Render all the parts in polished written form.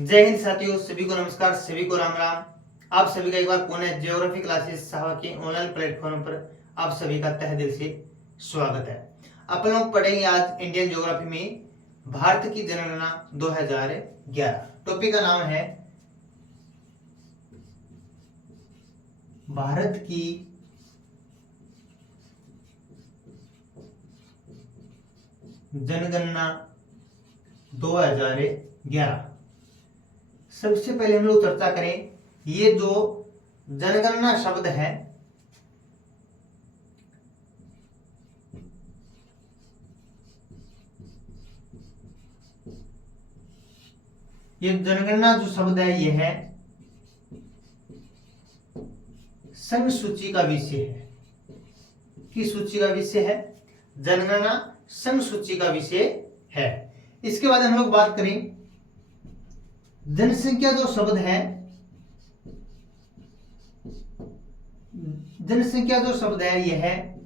जय हिंद साथियों, सभी को नमस्कार, सभी को राम राम। आप सभी का एक बार पुनः ज्योग्राफी क्लासेस साहब के ऑनलाइन प्लेटफॉर्म पर आप सभी का तहे दिल से स्वागत है। अपन लोग पढ़ेंगे आज इंडियन ज्योग्राफी में भारत की जनगणना 2011। टॉपिक का नाम है भारत की जनगणना 2011। सबसे पहले हम लोग चर्चा करें, ये जो जनगणना शब्द है ये जनगणना जो शब्द है ये है संघ सूची का विषय है। किस सूची का विषय है? जनगणना संघ सूची का विषय है। इसके बाद हम लोग बात करें, जनसंख्या जो शब्द है, जनसंख्या जो शब्द है यह है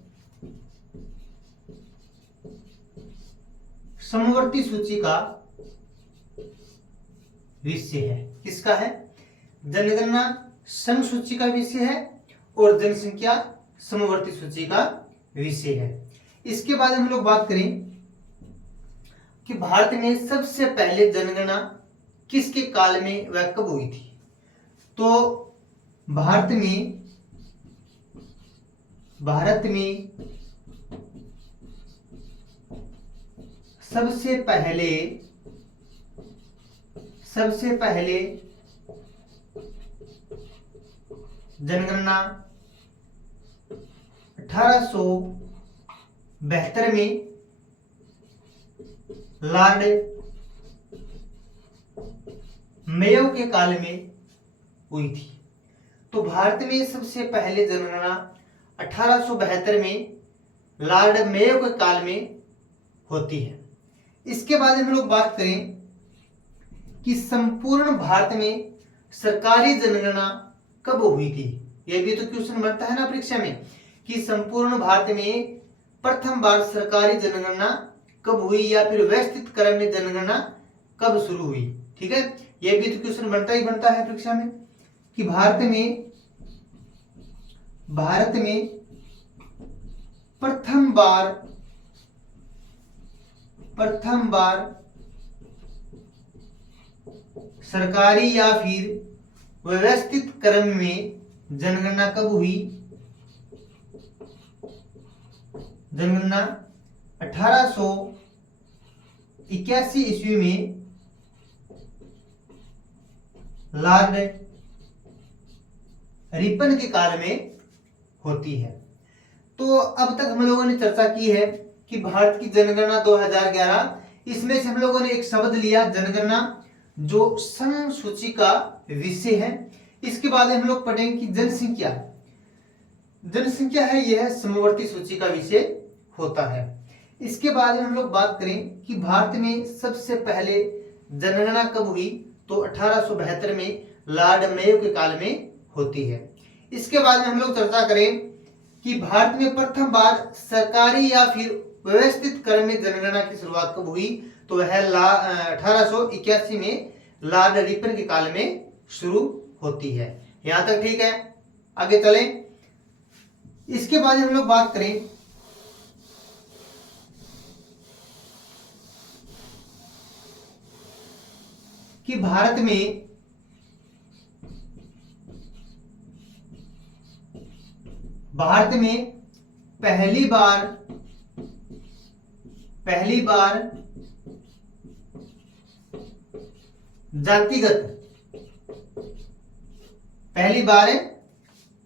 समवर्ती सूची का विषय है। किसका है? जनगणना संघ सूची का विषय है और जनसंख्या समवर्ती सूची का विषय है। इसके बाद हम लोग बात करें कि भारत में सबसे पहले जनगणना किसके काल में वह कब हुई थी? तो भारत में सबसे पहले जनगणना 1872 में लॉर्ड मेयो के काल में हुई थी। तो भारत में सबसे पहले जनगणना 1872 में लॉर्ड मेयो के काल में होती है। इसके बाद हम लोग बात करें कि संपूर्ण भारत में सरकारी जनगणना कब हुई थी। यह भी तो क्वेश्चन बनता है ना परीक्षा में कि संपूर्ण भारत में प्रथम बार सरकारी जनगणना कब हुई या फिर व्यवस्थित क्रम में जनगणना कब शुरू हुई। ठीक है, यह भी तो क्वेश्चन बनता ही बनता है परीक्षा में कि भारत में प्रथम बार सरकारी या फिर व्यवस्थित क्रम में जनगणना कब हुई? जनगणना 1881 ईस्वी में लॉर्ड रिपन के काल में होती है। तो अब तक हम लोगों ने चर्चा की है कि भारत की जनगणना 2011, इसमें से हम लोगों ने एक शब्द लिया जनगणना जो संघ सूची का विषय है। इसके बाद हम लोग पढ़ेंगे कि जनसंख्या है यह समवर्ती सूची का विषय होता है। इसके बाद हम लोग बात करें कि भारत में सबसे पहले जनगणना कब हुई, तो 1872 में लॉर्ड मेयो के काल में होती है। इसके बाद में हम लोग चर्चा करें कि भारत में प्रथम बार सरकारी या फिर व्यवस्थित क्रम में जनगणना की शुरुआत कब हुई, तो वह 1881 में लॉर्ड रिपन के काल में शुरू होती है। यहां तक ठीक है, आगे चलें। इसके बाद हम लोग बात करें कि भारत में पहली बार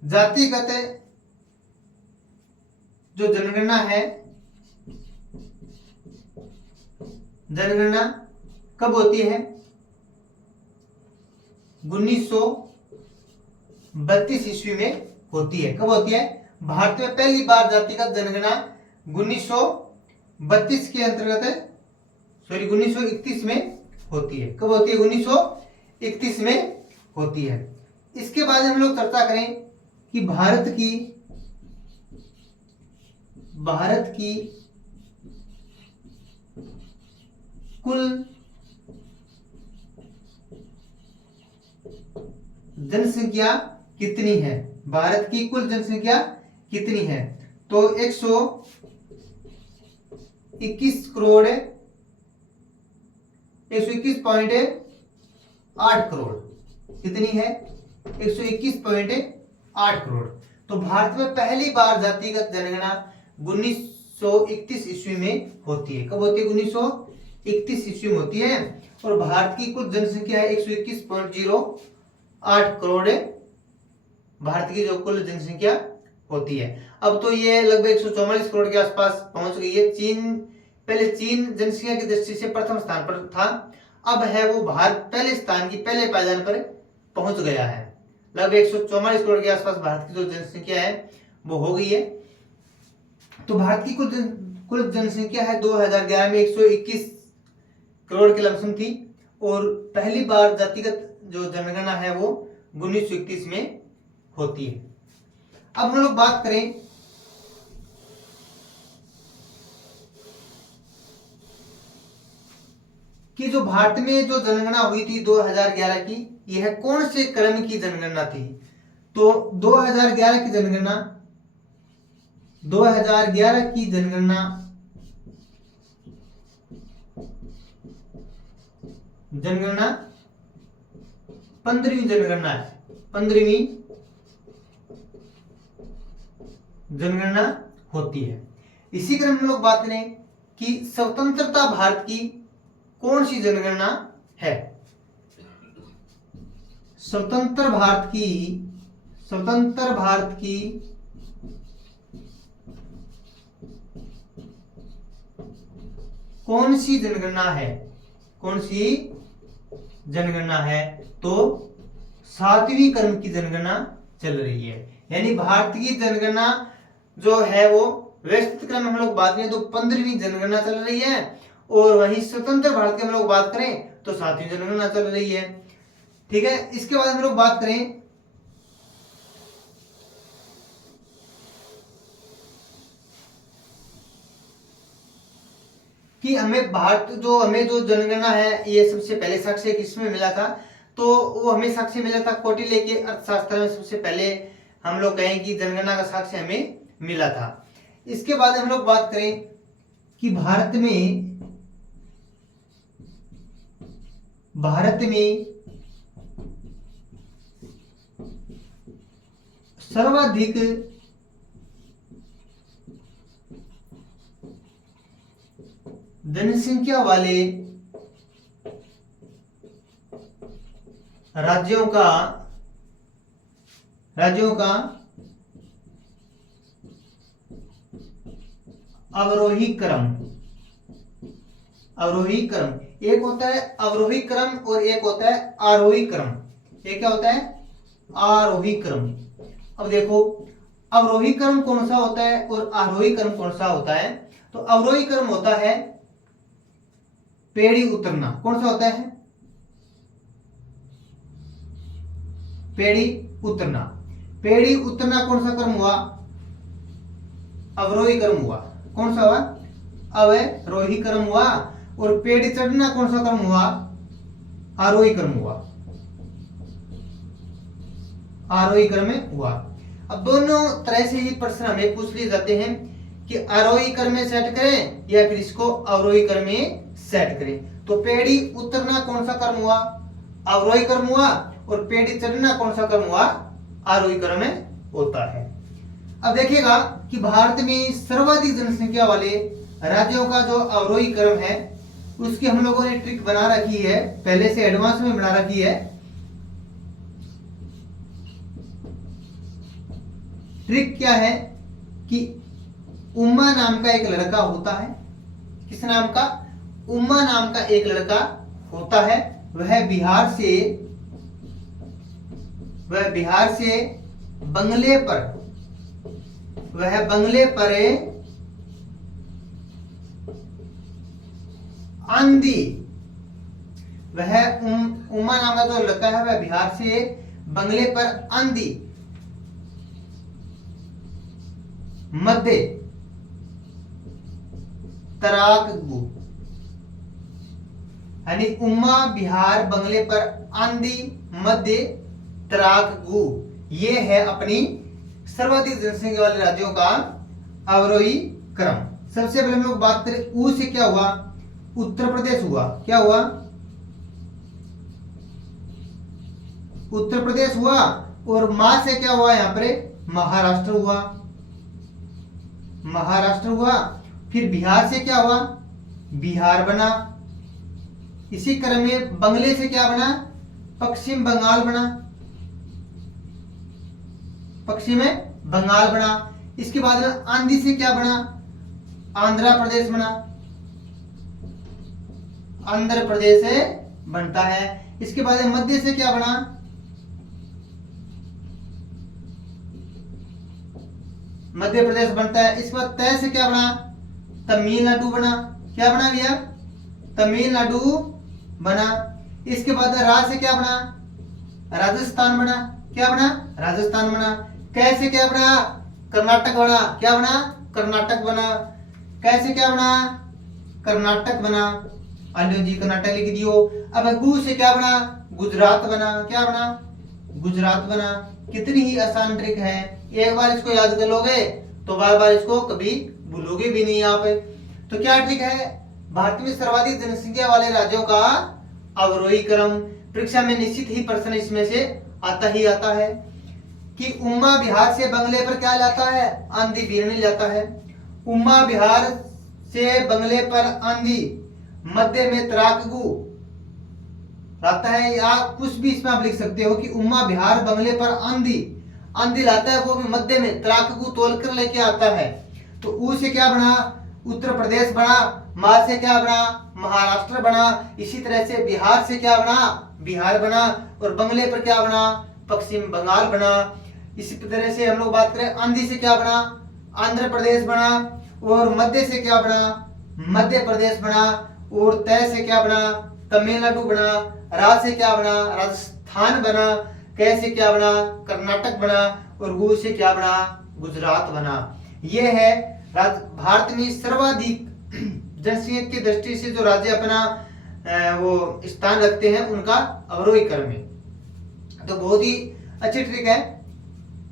जातिगत जो जनगणना है, जनगणना कब होती है? 1932 ईस्वी में होती है। कब होती है? भारत में पहली बार जातिगत जनगणना 1932 के अंतर्गत 1931 में होती है। कब होती है? 1931 में होती है। इसके बाद हम लोग चर्चा करें कि भारत की कुल जनसंख्या कितनी है, भारत की कुल जनसंख्या कितनी है, तो 121 करोड़ 121.8 करोड़ कितनी है, 121.8 करोड़। तो भारत में पहली बार जातिगत जनगणना 1931 ईस्वी में होती है। कब होती है, 1931 ईस्वी में होती है। और भारत की कुल जनसंख्या है 121.08 करोड़ भारत की जो कुल जनसंख्या होती है। अब तो ये लगभग 144 करोड़ के आसपास पहुंच गई है। पहले चीन जनसंख्या की दृष्टि से प्रथम स्थान पर था, अब है वो भारत पहले स्थान की पहले पायदान पर पहुंच गया है। लगभग 144 करोड़ के आसपास भारत की जो जनसंख्या है वो हो गई है। तो भारत की कुल जनसंख्या है 2011 में 121 करोड़ की लमसम थी, और पहली बार जातिगत जो जनगणना है वो 1931 में होती है। अब हम लोग बात करें कि जो भारत में जो जनगणना हुई थी 2011 की, यह कौन से क्रम की जनगणना थी। तो 2011 की जनगणना 15वीं जनगणना है, 15वीं जनगणना होती है। इसी क्रम में लोग बात करें कि स्वतंत्रता भारत की कौन सी जनगणना है। स्वतंत्र भारत की कौन सी जनगणना है, कौन सी जनगणना है, तो 7वीं क्रम की जनगणना चल रही है। यानी भारत की जनगणना जो है वो व्यवस्थित क्रम में हम लोग बात करें तो 15वीं जनगणना चल रही है, और वहीं स्वतंत्र भारत की हम लोग बात करें तो 7वीं जनगणना चल रही है। ठीक है, इसके बाद हम लोग बात करें कि हमें जो जनगणना है ये सबसे पहले साक्ष्य किसमें मिला था, तो वो हमें साक्ष्य मिला था कौटिल्य के अर्थशास्त्र में। सबसे पहले हम लोग कहें कि जनगणना का साक्ष्य हमें मिला था। इसके बाद हम लोग बात करें कि भारत में सर्वाधिक जनसंख्या वाले राज्यों का अवरोही क्रम, एक होता है अवरोही क्रम और एक होता है आरोही क्रम। ये क्या होता है, आरोही क्रम। अब देखो अवरोही क्रम कौन सा होता है और आरोही क्रम कौन सा होता है। तो अवरोही क्रम होता है पेड़ी उतरना। कौन सा होता है, पेड़ी उतरना। पेड़ी उतरना कौन सा क्रम हुआ, अवरोही क्रम हुआ। कौन सा हुआ, अवरोही क्रम हुआ। और पेड़ी चढ़ना कौन सा क्रम हुआ, आरोही क्रम हुआ, आरोही क्रम में हुआ। अब दोनों तरह से ही प्रश्न हमें पूछ लिए जाते हैं कि आरोही क्रम में सेट करें या फिर इसको अवरोही क्रम में सेट करें। तो पेड़ी उतरना कौन सा क्रम हुआ, अवरोही क्रम हुआ, और पेड़ी चढ़ना कौन सा क्रम हुआ, आरोही क्रम में होता है। अब देखिएगा कि भारत में सर्वाधिक जनसंख्या वाले राज्यों का जो अवरोही क्रम है उसकी हम लोगों ने ट्रिक बना रखी है, पहले से एडवांस में बना रखी है। ट्रिक क्या है कि उम्मा नाम का एक लड़का होता है। किस नाम का, उम्मा नाम का एक लड़का होता है। वह बिहार से बंगले पर आंधी। वह उम्मा नाम का जो लड़का है वह बिहार से बंगले पर आंधी मध्य तराकबू, यानी उम्मा बिहार बंगले पर आंधी मध्य त्राकगु, ये है अपनी सर्वाधिक जनसंख्या वाले राज्यों का अवरोही क्रम। सबसे पहले हम लोग बात करें ऊ से, क्या हुआ? उत्तर प्रदेश हुआ। क्या हुआ? उत्तर प्रदेश हुआ। और मां से क्या हुआ? यहाँ पर महाराष्ट्र हुआ। महाराष्ट्र हुआ। फिर बिहार से क्या हुआ? बिहार बना। इसी क्रम में बंगले से क्या बना? पश्चिम बंगाल बना। पश्चिम में बंगाल बना। इसके बाद में आंधी से क्या बना? आंध्र प्रदेश बना। आंध्र प्रदेश से बनता है। इसके बाद मध्य से क्या बना? मध्य प्रदेश बनता है। इसके बाद तय से क्या बना? तमिलनाडु बना। क्या बना भैया? तमिलनाडु बना। इसके बाद राज से क्या बना? राजस्थान बना। क्या बना? राजस्थान बना। कैसे क्या बना? कर्नाटक बना। क्या बना? कर्नाटक बना। कैसे क्या बना? कर्नाटक बना। अल्लू जी कर्नाटक लिख दियो। अब गु से क्या बना? गुजरात बना। क्या बना? गुजरात बना। कितनी ही आसान ट्रिक है, एक बार इसको याद कर लोगे तो बार बार इसको कभी भूलोगे भी नहीं आप। तो क्या ट्रिक है? भारत में सर्वाधिक जनसंख्या वाले राज्यों का अवरोही क्रम। परीक्षा में निश्चित ही प्रश्न इसमें से आता ही आता है कि उम्मा बिहार से बंगले पर क्या लाता है? आंधी बीरनी लाता है। उम्मा बिहार से बंगले पर आंधी, मध्य में त्राकगु लाता है, या कुछ भी इसमें आप लिख सकते हो कि उम्मा बिहार बंगले पर आंधी, आंधी लाता है, वो भी मध्य में त्राकगु तोलकर लेके आता है। तो ऊ से क्या बना? उत्तर प्रदेश बना। मा से क्या बना? महाराष्ट्र बना। इसी तरह से बिहार से क्या बना? बिहार बना। और बंगले पर क्या बना? पश्चिम बंगाल बना। इसी तरह से हम लोग बात करें आंधी से क्या बना? आंध्र प्रदेश बना। और मध्य से क्या बना? मध्य प्रदेश बना। और तय से क्या बना? तमिलनाडु बना। राज से क्या बना? राजस्थान बना। कैसे क्या बना? कर्नाटक बना। और गु से क्या बना? गुजरात बना। यह है भारत में सर्वाधिक जनसंख्या की दृष्टि से जो राज्य अपना वो स्थान रखते हैं उनका अवरोही क्रम है। तो बहुत ही अच्छी ट्रिक है,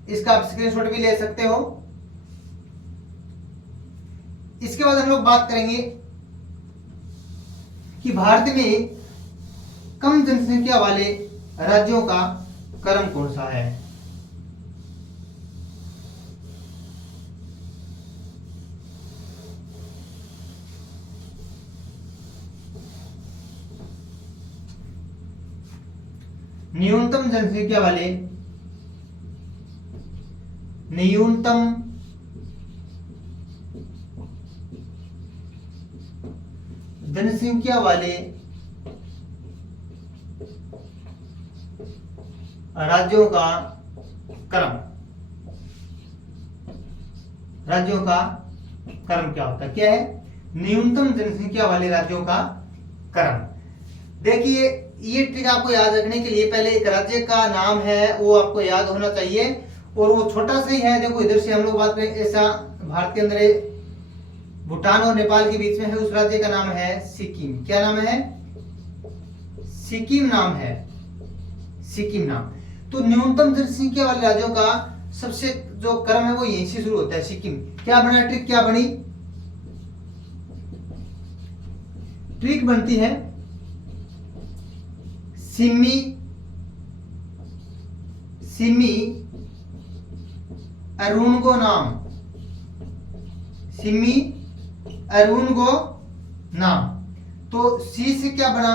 इसका आप स्क्रीनशॉट भी ले सकते हो। इसके बाद हम लोग बात करेंगे कि भारत में कम जनसंख्या वाले राज्यों का क्रम कौन सा है। न्यूनतम जनसंख्या वाले, न्यूनतम जनसंख्या वाले राज्यों का क्रम, राज्यों का क्रम क्या होता है? क्या है? न्यूनतम जनसंख्या वाले राज्यों का क्रम। देखिए ये ट्रिक आपको याद रखने के लिए पहले एक राज्य का नाम है वो आपको याद होना चाहिए, और वो छोटा सा ही है। देखो इधर से हम लोग बात करें, ऐसा भारत के अंदर भूटान और नेपाल के बीच में है, उस राज्य का नाम है सिक्किम। क्या नाम है? सिक्किम नाम है, सिक्किम नाम। तो न्यूनतम जनसंख्या वाले राज्यों का सबसे जो क्रम है वो यहीं से शुरू होता है, सिक्किम। क्या बना ट्रिक? क्या बनी ट्रिक? बनती है सिम्मी, सिम्मी अरुणगो नाम, सिम्मी अरुणगो नाम। तो सी से क्या बना?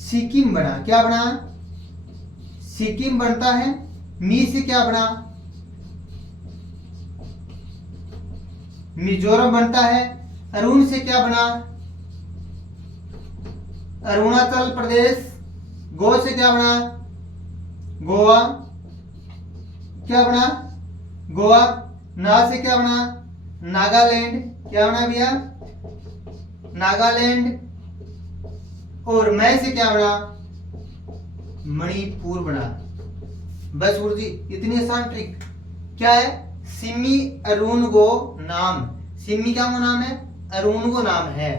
सिक्किम बना। क्या बना? सिक्किम बनता है। मी से क्या बना? मिजोरम बनता है। अरुण से क्या बना? अरुणाचल प्रदेश। गो से क्या बना? गोवा। क्या बना? गोवा। ना से क्या बना? नागालैंड। क्या बना भैया? नागालैंड। और मैं से क्या बना? मणिपुर बना। बस गुरु जी इतनी आसान ट्रिक। क्या है? सिम्मी अरुणगो नाम। सिम्मी क्या वो नाम है? अरुणगो नाम है।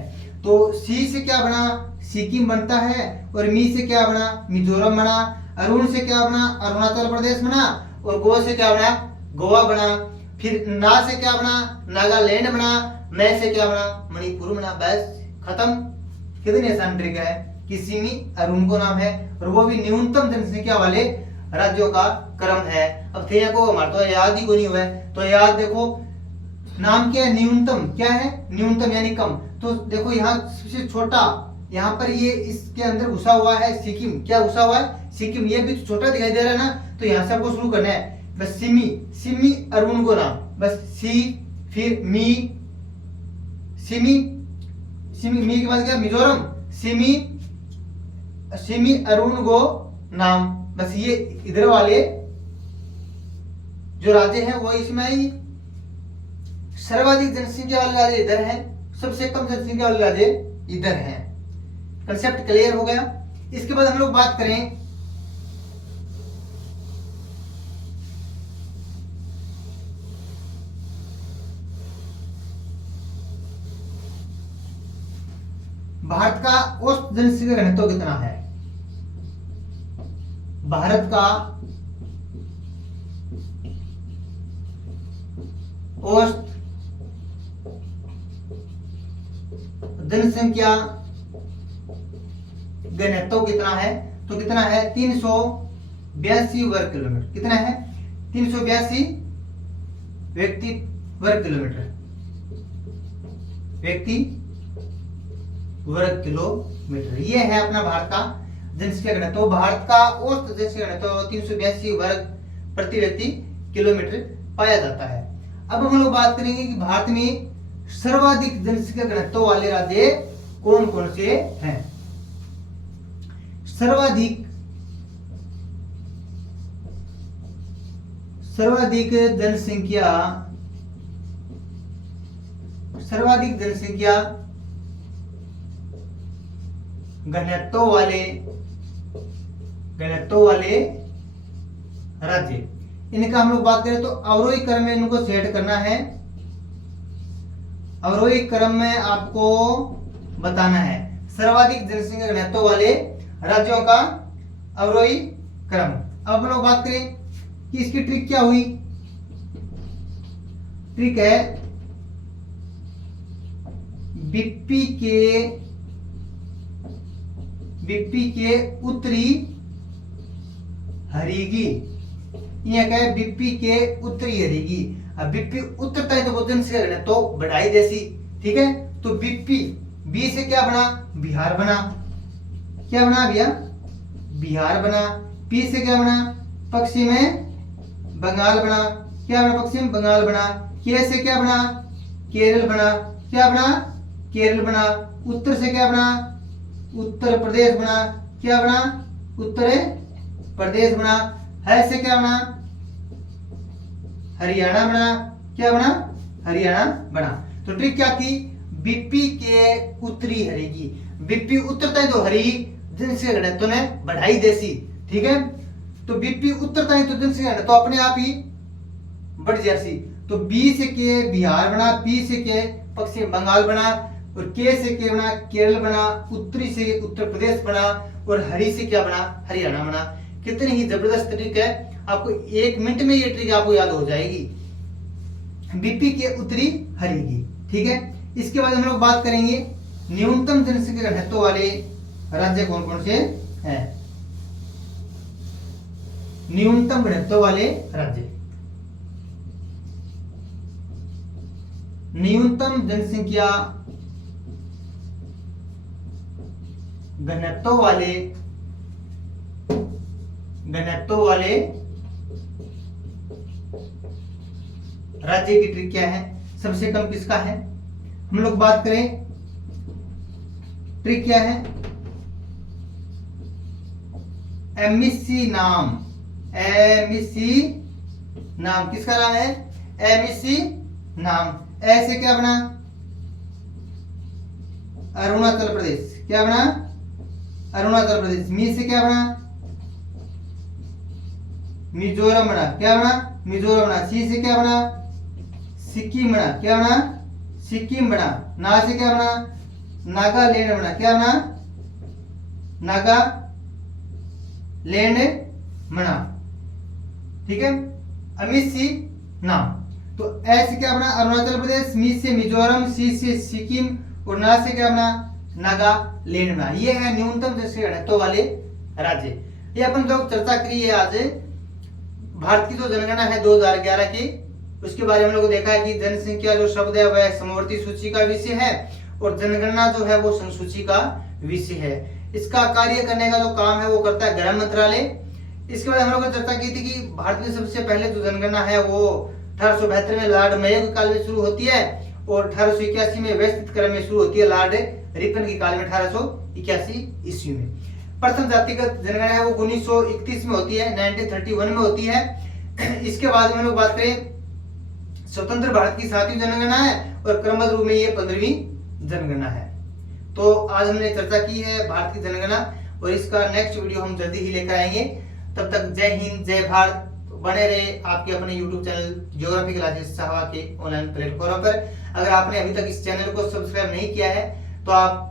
तो सी से क्या बना? सिक्किम बनता है। और मी से क्या बना? मिजोरम बना। अरुण से क्या बना, अरुणाचल प्रदेश बना, और गो से क्या बना, गोवा बना। फिर ना से क्या बना, नागालैंड बना, मैं से क्या बना, मणिपुर बना। बस खत्म। कितनी आसान ट्रिक है कि सिमी अरुण को नाम है और वो भी न्यूनतम जनसंख्या वाले राज्यों का क्रम है। अब थे को हमारा तो याद ही को नहीं हुआ है, तो याद देखो नाम क्या है, न्यूनतम क्या है, न्यूनतम यानी कम। तो देखो यहाँ सबसे छोटा, यहाँ पर ये इसके अंदर घुसा हुआ है सिक्किम। क्या घुसा हुआ है, सिक्किम। ये भी छोटा दिखाई दे रहा है ना, तो यहाँ से आपको शुरू करना है। बस सिमी, सिमी अरुण को नाम, बस सी, फिर मी, सिमी, सिमी मी के बाद क्या, मिजोरम, सिमी, सिमी अरुण गो नाम। बस ये इधर वाले जो राज्य हैं वो इसमें आई। सर्वाधिक जनसंख्या वाले राज्य इधर है, सबसे कम जनसंख्या वाले राज्य इधर है। कंसेप्ट क्लियर हो गया। इसके बाद हम लोग बात करें भारत का औसत जनसंख्या घनत्व कितना है। भारत का औसत जनसंख्या घनत्व कितना है, तो कितना है, 382 वर्ग किलोमीटर। कितना है, 382 व्यक्ति वर्ग किलोमीटर, व्यक्ति वर्ग किलोमीटर। ये है अपना भारत का जनसंख्या घनत्व। भारत का औसत जनसंख्या घनत्व 382 वर्ग प्रति व्यक्ति किलोमीटर पाया जाता है। अब हम लोग बात करेंगे कि भारत में सर्वाधिक जनसंख्या घनत्व वाले राज्य कौन कौन से हैं। सर्वाधिक जनसंख्या घनत्व वाले राज्य, इनका हम लोग बात करें तो अवरोही क्रम में इनको सेट करना है। अवरोही क्रम में आपको बताना है सर्वाधिक जनसंख्या घनत्व वाले राज्यों का अवरोही क्रम। अब हम लोग बात करें कि इसकी ट्रिक क्या हुई। ट्रिक है बीपी के उत्तरी हरीगी। ये क्या है, बीपी के उत्तरी हरीगी। अब बीपी उत्तर तक तो जनसंख्या घनत्व तो बढ़ाई जैसी, ठीक है। तो बीपी, बी से क्या बना, बिहार बना। क्या बना भैया, बिहार बना। पी से क्या बना, पश्चिम में बंगाल बना। क्या बना, पश्चिम बंगाल बना। के से क्या बना, केरल बना। क्या बना, केरल बना। उत्तर से क्या बना, उत्तर प्रदेश बना। क्या बना, उत्तर प्रदेश बना। है से क्या बना, हरियाणा बना। क्या बना, हरियाणा बना। तो ट्रिक क्या थी, बीपी के उत्तरी हरीगी। बीपी उत्तर तक तो हरी जनसंख्या घनत्व ने बढ़ाई देसी, ठीक है। तो बीपी उत्तर तक तो जनसंख्या घनत्व अपने आप ही बढ़ जैसी। तो बी से के बिहार बना, पी से के पश्चिम बंगाल बना, और के से क्या बना, केरल बना। उत्तरी से उत्तर प्रदेश बना, और हरी से क्या बना, हरियाणा बना। कितनी ही जबरदस्त ट्रिक है, आपको 1 मिनट में ये ट्रिक आपको याद हो जाएगी। बीपी के उत्तरी हरीगी, ठीक है। इसके बाद हम लोग बात करेंगे न्यूनतम जनसंख्या घनत्व वाले राज्य कौन कौन से हैं। न्यूनतम घनत्व वाले राज्य, न्यूनतम जनसंख्या घनत्व वाले राज्य की ट्रिक क्या है, सबसे कम किसका है। हम लोग बात करें ट्रिक क्या है, एमईसी नाम। एमईसी नाम किसका नाम है, एमईसी नाम। ऐसे क्या बना, अरुणाचल प्रदेश। क्या बना, अरुणाचल प्रदेश। मी से क्या बना, मिजोरम बना। क्या बना, मिजोरम बना। सी से क्या बना, सिक्किम बना। क्या बना, सिक्किम बना। ना से क्या बना, नागालैंड बना। क्या बना, नागालैंड मना, ठीक है। अमित सी नाम। तो ऐसे क्या अपना अरुणाचल प्रदेश, मी से मिजोरम, सी से सिक्किम और ना से क्या अपना नागालैंड बना। ये है न्यूनतम जनसंख्या घनत्व वाले राज्य। ये अपन लोग चर्चा करी है आज। भारत की जो जनगणना है 2011 की, उसके बारे में हम लोग देखा है कि जनसंख्या जो शब्द है वह समवर्ती सूची का विषय है और जनगणना जो है वो संसूची का विषय है। इसका कार्य करने का जो काम है वो करता है गृह मंत्रालय। इसके बाद हम लोग ने चर्चा की थी कि भारत में सबसे पहले जो जनगणना है वो 1872 में लॉर्ड मेयो के काल में शुरू होती है और 1881 में व्यवस्थित क्रम में शुरू होती है लॉर्ड रिपन के काल में 1881 ईस्वी में। प्रथम जातिगत जनगणना है वो 1931 में होती है, 1931 में होती है। इसके बाद में हम लोग बात करें स्वतंत्र भारत की 7वीं जनगणना है और क्रमबद्ध रूप में ये 15वीं जनगणना है। तो आज हमने चर्चा की है भारत की जनगणना और इसका नेक्स्ट वीडियो हम जल्दी ही लेकर आएंगे। तब तक जय हिंद, जय भारत। तो बने रहे आपके अपने यूट्यूब चैनल ज्योग्राफी क्लासेस साहवा के ऑनलाइन प्लेटफॉर्म पर। अगर आपने अभी तक इस चैनल को सब्सक्राइब नहीं किया है तो आप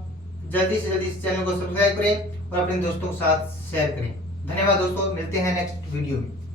जल्दी से जल्दी इस चैनल को सब्सक्राइब करें और अपने दोस्तों के साथ शेयर करें। धन्यवाद दोस्तों, मिलते हैं नेक्स्ट वीडियो में।